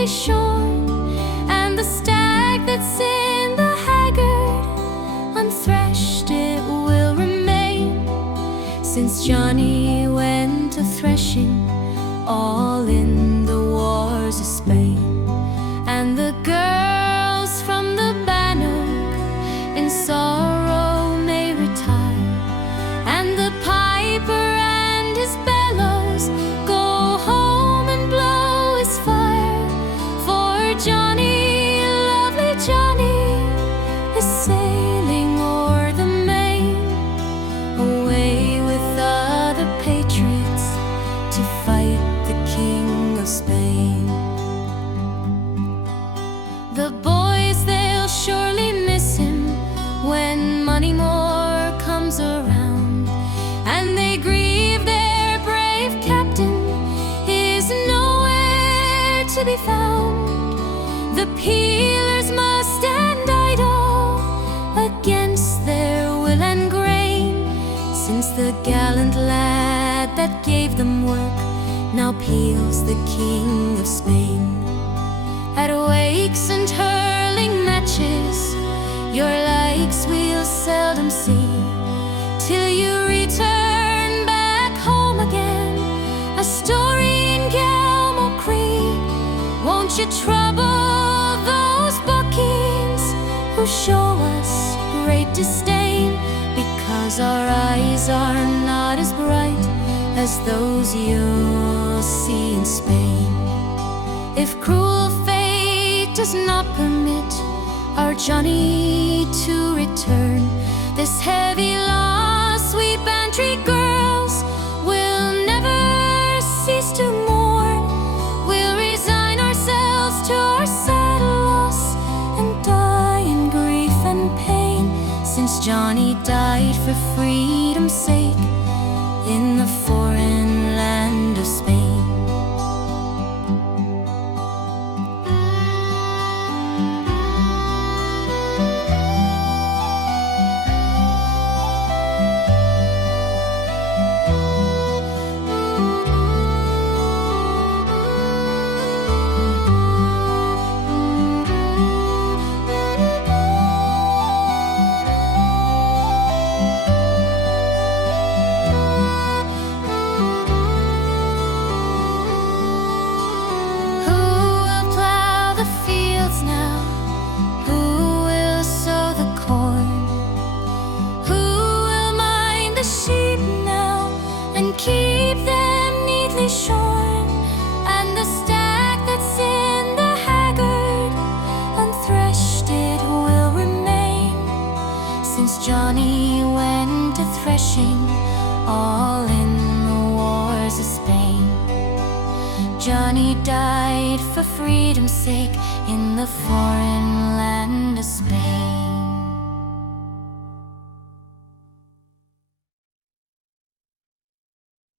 neatly shorn, and the stag that's in the haggard, unthreshed it will remain. Since Johnny went a threshing, all in the wars of Spain. And the girls from the bannock in sorrow may retire, and the piper and his bellows go home and blow his fire. For Johnny, lovely Johnny, is sailing o'er the main, away with other patriots to fight the King of Spain. The boys, they'll surely miss him when Moneymore comes around, and they grieve their brave captain is nowhere to be found. The peelers must stand idle against their will and grain, since the gallant lad that gave them work now peels the King of Spain. At wakes and hurling matches, your likes we'll seldom see, till you return back home again, a story in Gelmo Cree. Won't you trouble those buckings who show us great disdain, because our eyes are not as bright as those you'll see in Spain? If cruel fate does not permit our Johnny to return, this heavy loss we Bantry girls will never cease to mourn. We'll resign ourselves to our sad loss and die in grief and pain, since Johnny died for freedom's sake in the foreign land of Spain. Keep them neatly shorn, and the stag that's in the haggard, unthreshed it will remain. Since Johnny went a threshing, all in the wars of Spain. Johnny died for freedom's sake in the foreign land of Spain.